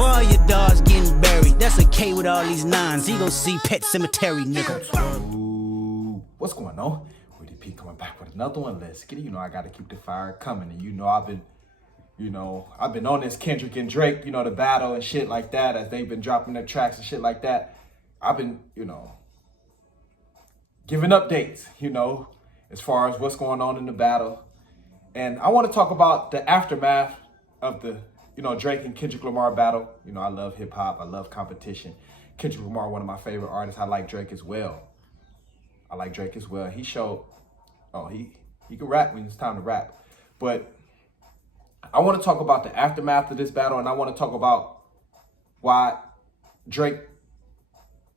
For all your dogs getting buried, that's a K with all these nines. He gon' see Pet Cemetery, nigga. Ooh, what's going on? Witty P coming back with another one. Let's get it. You know, I gotta keep the fire coming. And you know, I've been on this Kendrick and Drake, you know, the battle and shit like that, as they've been dropping their tracks and shit like that. I've been, you know, giving updates, you know, as far as what's going on in the battle. And I want to talk about the aftermath of the, you know, Drake and Kendrick Lamar battle. You know, I love hip hop. I love competition. Kendrick Lamar, one of my favorite artists. I like Drake as well. He showed, he can rap when it's time to rap. But I want to talk about the aftermath of this battle, and I want to talk about why Drake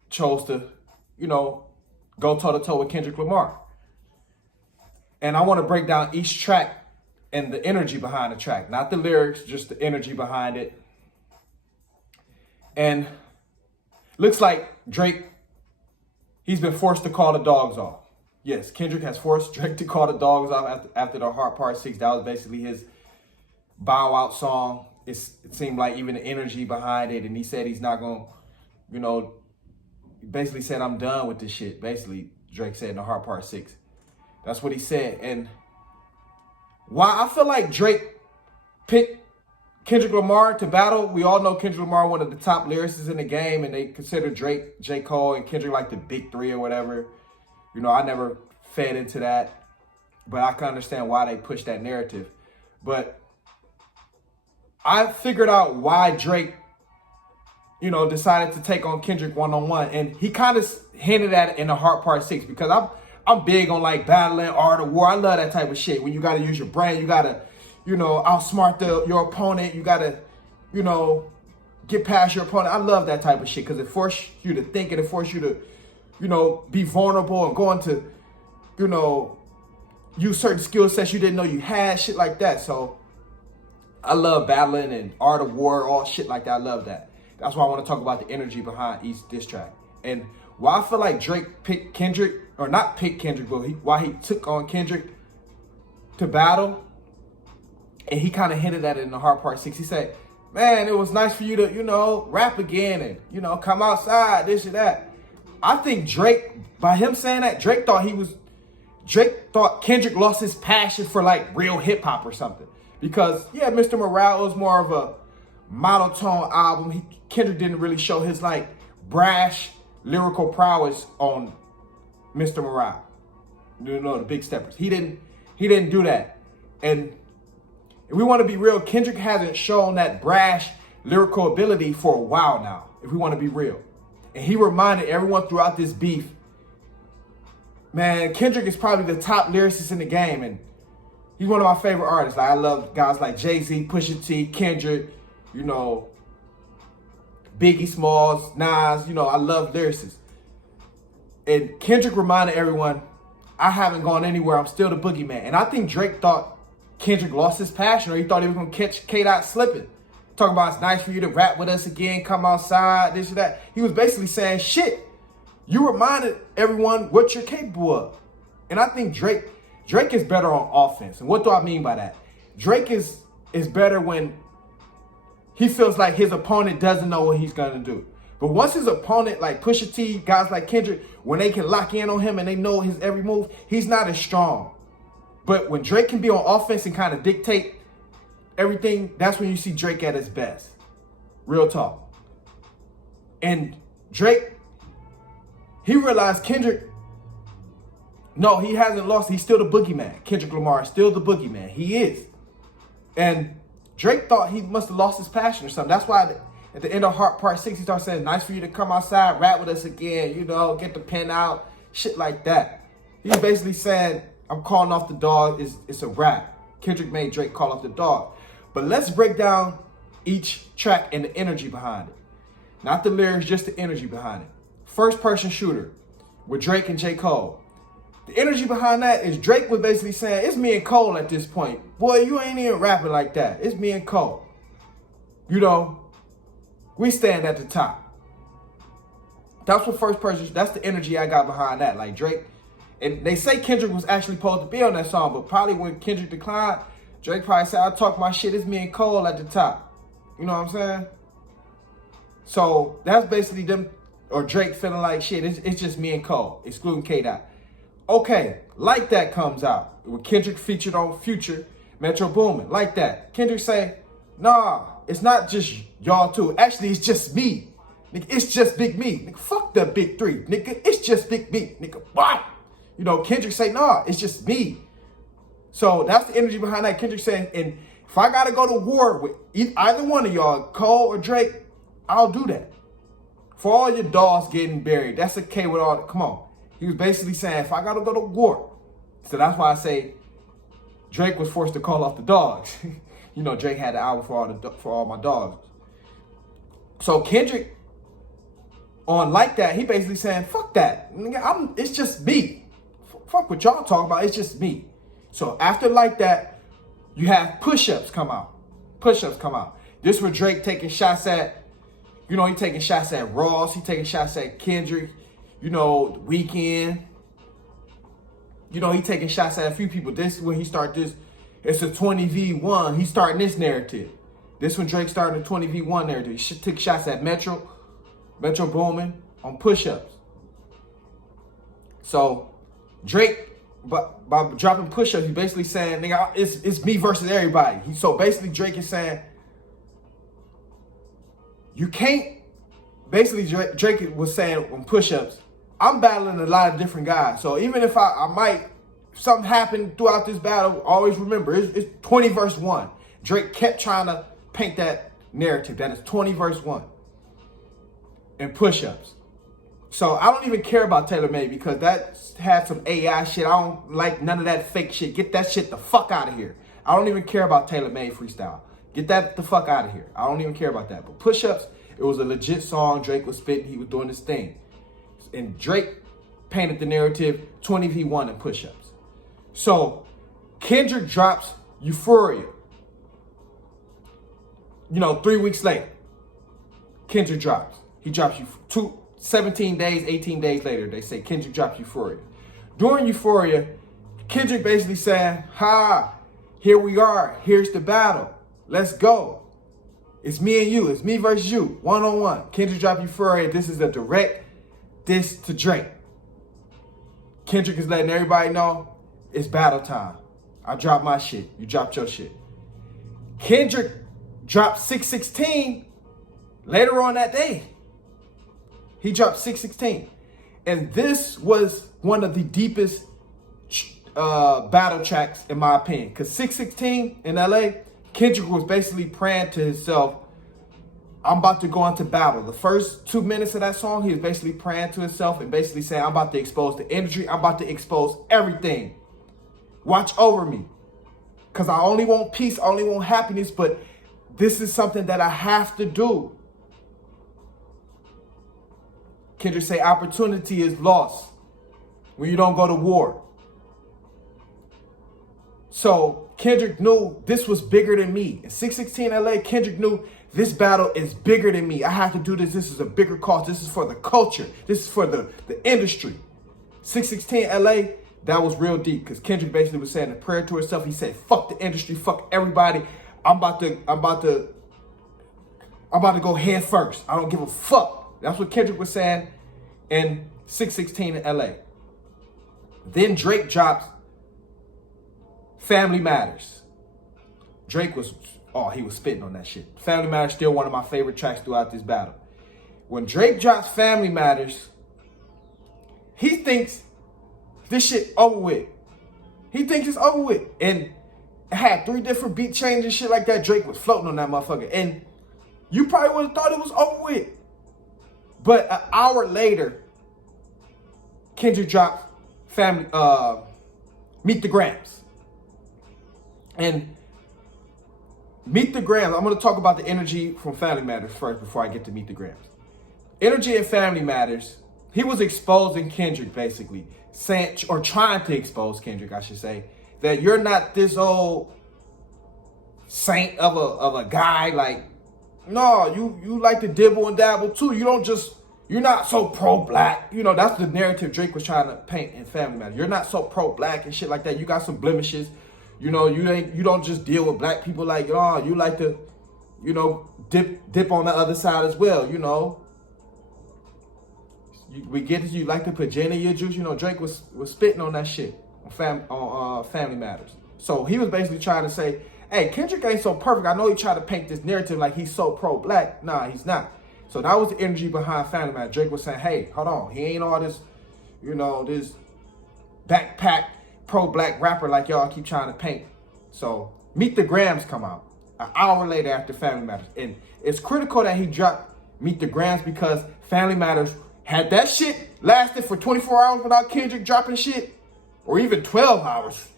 chose to, you know, go toe-to-toe with Kendrick Lamar. And I want to break down each track and the energy behind the track. Not the lyrics, just the energy behind it. And looks like Drake, he's been forced to call the dogs off. Yes, Kendrick has forced Drake to call the dogs off after the Heart Part 6. That was basically his bow out song. It seemed like even the energy behind it. And he said he's not going to, you know, basically said, I'm done with this shit. Basically, Drake said in the Heart Part 6. That's what he said. And why I feel like Drake picked Kendrick Lamar to battle, we all know Kendrick Lamar, one of the top lyricists in the game, and they consider Drake, J. Cole, and Kendrick like the big three or whatever. You know, I never fed into that, but I can understand why they push that narrative. But I figured out why Drake, you know, decided to take on Kendrick one-on-one. And he kind of hinted at it in the Heart Part 6, because I'm big on like battling, art of war. I love that type of shit. When you got to use your brain, you got to, you know, outsmart your opponent. You got to, you know, get past your opponent. I love that type of shit because it forces you to think, and it forces you to, you know, be vulnerable and go into, you know, use certain skill sets you didn't know you had, shit like that. So I love battling and art of war, all shit like that. I love that. That's why I want to talk about the energy behind each diss track. And why I feel like Drake picked Kendrick, or not picked Kendrick, but why he took on Kendrick to battle, and he kind of hinted at it in the Heart Part 6. He said, man, it was nice for you to, you know, rap again and, you know, come outside, this and that. I think Drake, by him saying that, Drake thought Kendrick lost his passion for like real hip hop or something. Because, yeah, Mr. Morale was more of a monotone album. Kendrick didn't really show his like brash lyrical prowess on Mr. Morale. You know, the Big Steppers. He didn't do that. And if we want to be real, Kendrick hasn't shown that brash lyrical ability for a while now, if we want to be real. And he reminded everyone throughout this beef, man, Kendrick is probably the top lyricist in the game, and he's one of my favorite artists. Like, I love guys like Jay-Z, Pusha T, Kendrick, you know, Biggie Smalls, Nas, you know, I love lyricists. And Kendrick reminded everyone, I haven't gone anywhere, I'm still the boogeyman. And I think Drake thought Kendrick lost his passion, or he thought he was going to catch K-Dot slipping. Talking about it's nice for you to rap with us again, come outside, this and that. He was basically saying, shit, you reminded everyone what you're capable of. And I think Drake is better on offense. And what do I mean by that? Drake is better when he feels like his opponent doesn't know what he's going to do. But once his opponent, like Pusha T, guys like Kendrick, when they can lock in on him and they know his every move, he's not as strong. But when Drake can be on offense and kind of dictate everything, that's when you see Drake at his best. Real talk. And Drake, he realized Kendrick, no, he hasn't lost. He's still the boogeyman. Kendrick Lamar is still the boogeyman. He is. And Drake thought he must have lost his passion or something. That's why at the end of Heart Part 6, he started saying, nice for you to come outside, rap with us again, you know, get the pen out, shit like that. He's basically saying, I'm calling off the dog. It's a rap. Kendrick made Drake call off the dog. But let's break down each track and the energy behind it. Not the lyrics, just the energy behind it. First person shooter with Drake and J. Cole. The energy behind that is Drake was basically saying, it's me and Cole at this point. Boy, you ain't even rapping like that. It's me and Cole. You know, we stand at the top. That's what first person, that's the energy I got behind that. Like Drake, and they say Kendrick was actually supposed to be on that song, but probably when Kendrick declined, Drake probably said, I talk my shit, it's me and Cole at the top. You know what I'm saying? So that's basically them, or Drake feeling like shit. It's just me and Cole, excluding K-Dot. Okay, Like That comes out with Kendrick featured on Future, Metro Boomin. Like That. Kendrick say, nah, it's not just y'all two. Actually, it's just me. Nigga, it's just Big Me. Nigga, fuck the big three. Nigga, it's just Big Me. Nigga, wow. You know, Kendrick say, nah, it's just me. So that's the energy behind that. Kendrick saying, and if I gotta go to war with either one of y'all, Cole or Drake, I'll do that. For all your dogs getting buried, that's okay with all, come on. He was basically saying, if I gotta go to war. So that's why I say Drake was forced to call off the dogs. You know, Drake had the album for all my dogs. So Kendrick, on Like That, he basically saying, fuck that. It's just me. Fuck what y'all talking about, it's just me. So after Like That, you have Push-Ups come out. Push-Ups come out. This where Drake taking shots at, you know, he taking shots at Ross, he taking shots at Kendrick, you know, Weeknd. You know, he taking shots at a few people. This is when he start this, it's a 20v1. He starting this narrative. This when Drake starting the 20v1 narrative. He took shots at Metro Boomin on Push-Ups. So Drake, but by dropping Push-Ups, he basically saying, nigga, it's me versus everybody. So basically Drake is saying, you can't, basically Drake was saying on Push-Ups, I'm battling a lot of different guys. So even if I might, if something happened throughout this battle, always remember, it's 20 verse 1. Drake kept trying to paint that narrative that it's 20 verse 1 and Push-Ups. So I don't even care about Taylor Made because that had some AI shit. I don't like none of that fake shit. Get that shit the fuck out of here. I don't even care about Taylor Made freestyle. Get that the fuck out of here. I don't even care about that. But Push-Ups, it was a legit song. Drake was spitting. He was doing his thing. And Drake painted the narrative 20v1 and Push-Ups. So Kendrick drops Euphoria. You know, 3 weeks later, Kendrick drops. He drops you 17 days, 18 days later, they say Kendrick drops Euphoria. During Euphoria, Kendrick basically saying, ha, here we are. Here's the battle. Let's go. It's me and you. It's me versus you. One-on-one. Kendrick dropped Euphoria. This is a direct diss to Drake. Kendrick is letting everybody know it's battle time. I dropped my shit. You dropped your shit. Kendrick dropped 616 later on that day. He dropped 616. And this was one of the deepest battle tracks, in my opinion. Because 616 in LA, Kendrick was basically praying to himself, I'm about to go into battle. The first 2 minutes of that song, he was basically praying to himself and basically saying, I'm about to expose the industry. I'm about to expose everything. Watch over me. Because I only want peace. I only want happiness. But this is something that I have to do. Kendrick say opportunity is lost when you don't go to war. So Kendrick knew this was bigger than me. In 616 LA, Kendrick knew this battle is bigger than me. I have to do this. This is a bigger cause. This is for the culture. This is for the industry. 616 LA, that was real deep because Kendrick basically was saying a prayer to himself. He said, fuck the industry, fuck everybody. I'm about to go head first. I don't give a fuck. That's what Kendrick was saying in 616 in LA. Then Drake drops Family Matters. Drake was, he was spitting on that shit. Family Matters still one of my favorite tracks throughout this battle. When Drake drops Family Matters, he thinks this shit over with. He thinks it's over with. And it had 3 different beat changes and shit like that. Drake was floating on that motherfucker. And you probably would have thought it was over with. But an hour later, Kendrick dropped Meet the Grams. And Meet the Grams, I'm going to talk about the energy from Family Matters first before I get to Meet the Grams. Energy in Family Matters, he was exposing Kendrick basically, saying, or trying to expose Kendrick, I should say, that you're not this old saint of a guy. Like, no, you like to dibble and dabble too. You're not so pro-black. You know, that's the narrative Drake was trying to paint in Family Matters. You're not so pro-black and shit like that. You got some blemishes. You know, you don't just deal with black people like, you like to, dip on the other side as well, you know. We get that you like to put gin in your juice. You know, Drake was spitting on that shit on Family Matters. So he was basically trying to say, hey, Kendrick ain't so perfect. I know he tried to paint this narrative like he's so pro-black. Nah, he's not. So that was the energy behind Family Matters. Drake was saying, hey, hold on. He ain't all this, you know, this backpack pro-black rapper like y'all keep trying to paint. So Meet the Grams come out an hour later after Family Matters. And it's critical that he dropped Meet the Grams because Family Matters had that shit lasted for 24 hours without Kendrick dropping shit, or even 12 hours,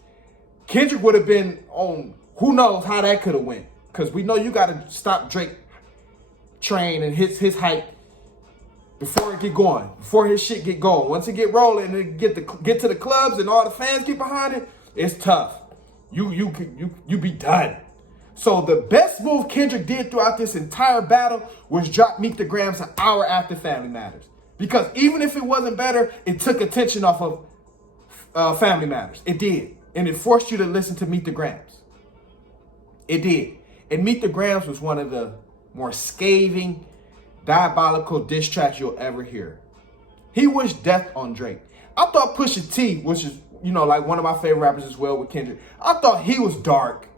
Kendrick would have been on, who knows how that could have went. Because we know you got to stop Drake train and his hype before it get going, before his shit get going. Once it get rolling and it get to the clubs and all the fans get behind it, it's tough. You be done. So the best move Kendrick did throughout this entire battle was drop Meet the Grams an hour after Family Matters. Because even if it wasn't better, it took attention off of Family Matters. It did. And it forced you to listen to Meet the Grams. It did. And Meet the Grams was one of the more scathing, diabolical diss tracks you'll ever hear. He wished death on Drake. I thought Pusha T, which is, you know, like one of my favorite rappers as well with Kendrick, I thought he was dark.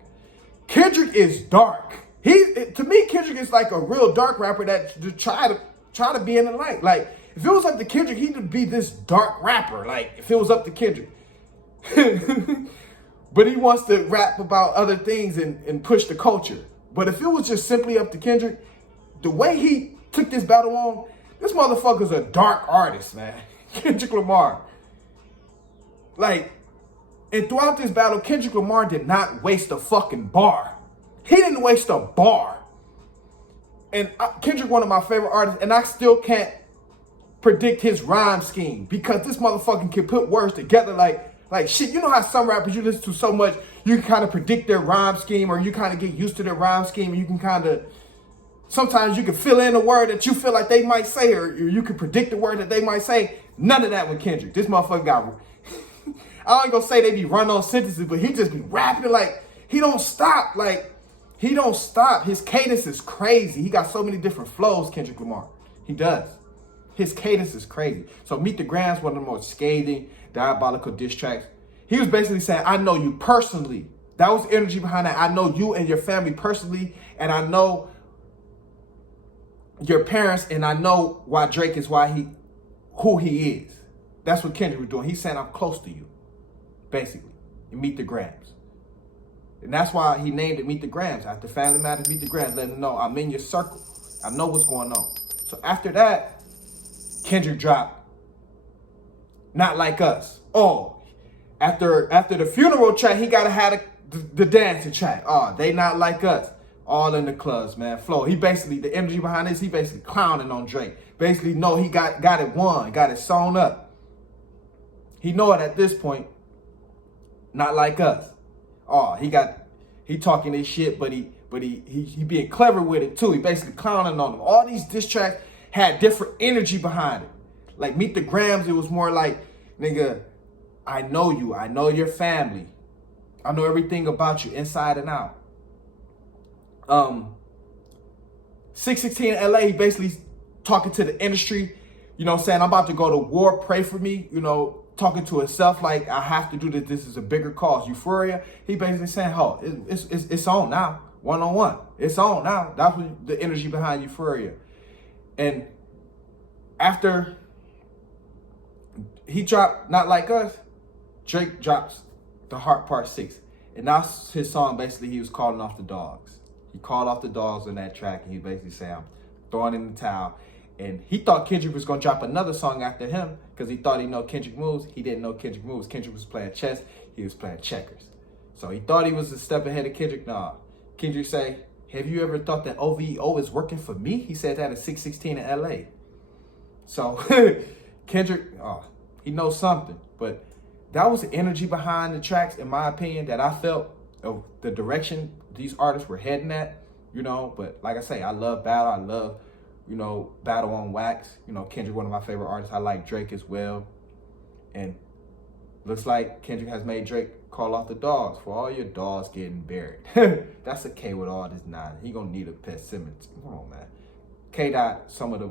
Kendrick is dark. To me, Kendrick is like a real dark rapper that to try to be in the light. Like, if it was up to Kendrick, he would be this dark rapper. Like, if it was up to Kendrick. But he wants to rap about other things and push the culture. But if it was just simply up to Kendrick, the way he took this battle on, this motherfucker's a dark artist, man. Kendrick Lamar. Like, and throughout this battle, Kendrick Lamar did not waste a fucking bar. He didn't waste a bar. And Kendrick, one of my favorite artists, and I still can't predict his rhyme scheme because this motherfucker can put words together like shit. You know how some rappers you listen to so much, you can kind of predict their rhyme scheme, or you kind of get used to their rhyme scheme, and you can kind of, sometimes you can fill in a word that you feel like they might say, or you can predict the word that they might say. None of that with Kendrick. This motherfucker got, I ain't gonna say they be run on sentences, but he just be rapping like, he don't stop. Like, he don't stop. His cadence is crazy. He got so many different flows, Kendrick Lamar. He does. His cadence is crazy. So Meet the Grams, one of the most scathing, diabolical diss tracks. He was basically saying, I know you personally. That was the energy behind that. I know you and your family personally, and I know your parents, and I know why Drake is who he is. That's what Kendrick was doing. He's saying, I'm close to you, basically, and Meet the Grams. And that's why he named it Meet the Grams. After Family Matters, Meet the Grams, letting them know I'm in your circle. I know what's going on. So after that, Kendrick dropped Not Like Us. Oh, after the funeral track, he gotta have the dancing track. Oh, They Not Like Us. All in the clubs, man. Flow. He basically, the energy behind this, he basically clowning on Drake. Basically, no, he got it won, got it sewn up. He know it at this point. Not Like Us. Oh, he talking this shit, but he being clever with it too. He basically clowning on them. All these diss tracks had different energy behind it. Like Meet the Grams, it was more like, nigga, I know you. I know your family. I know everything about you inside and out. 616 in LA, he basically talking to the industry, you know what I'm saying? I'm about to go to war, pray for me, you know, talking to himself like I have to do this. This is a bigger cause. Euphoria, he basically saying, oh, it's on now, one-on-one. It's on now. That's what the energy behind Euphoria. And after he dropped Not Like Us, Drake drops The Heart Part 6. And that's his song, basically, he was calling off the dogs. He called off the dogs on that track, and he basically said, I'm throwing in the towel. And he thought Kendrick was going to drop another song after him because he thought he know Kendrick moves. He didn't know Kendrick moves. Kendrick was playing chess. He was playing checkers. So he thought he was a step ahead of Kendrick. Nah. Kendrick say, have you ever thought that OVO is working for me? He said that at 616 in LA. So Kendrick, he knows something. But that was the energy behind the tracks, in my opinion, that I felt of the direction these artists were heading at, you know. But like I say, I love battle. I love, you know, battle on wax. You know, Kendrick, one of my favorite artists. I like Drake as well. And looks like Kendrick has made Drake Call off the dogs for all your dogs getting buried. That's a K with all this nine. He gonna need a pet Simmons. Come on, man. K-Dot, some of the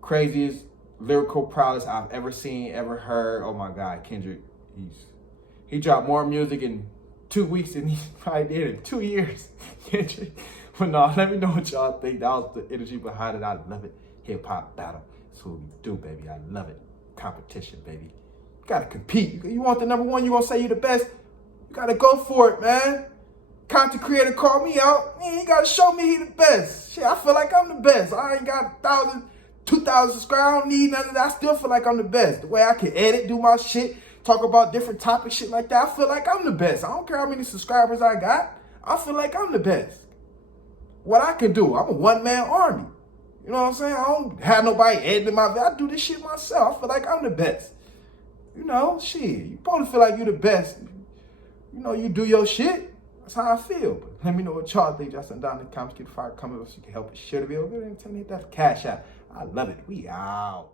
craziest lyrical prowess I've ever seen, ever heard. Oh my God, Kendrick. He dropped more music in 2 weeks than he probably did in 2 years. Kendrick. But no, let me know what y'all think. That was the energy behind it. I love it. Hip hop battle. That's what we do, baby. I love it. Competition, baby. You gotta compete. You want the number one, you gonna say you the best. You gotta go for it, man. Content creator call me out. Man, you gotta show me he the best. Shit, I feel like I'm the best. I ain't got 1,000, 2,000 subscribers. I don't need none of that. I still feel like I'm the best. The way I can edit, do my shit, talk about different topics, shit like that. I feel like I'm the best. I don't care how many subscribers I got. I feel like I'm the best. What I can do, I'm a one-man army. You know what I'm saying? I don't have nobody editing my video. I do this shit myself. I feel like I'm the best. You know, shit. You probably feel like you the best. You know, you do your shit. That's how I feel. But let me know what y'all think. Just send down in the comments. Keep the fire coming so you can help us share the video. Go ahead and hit that cash out. I love it. We out.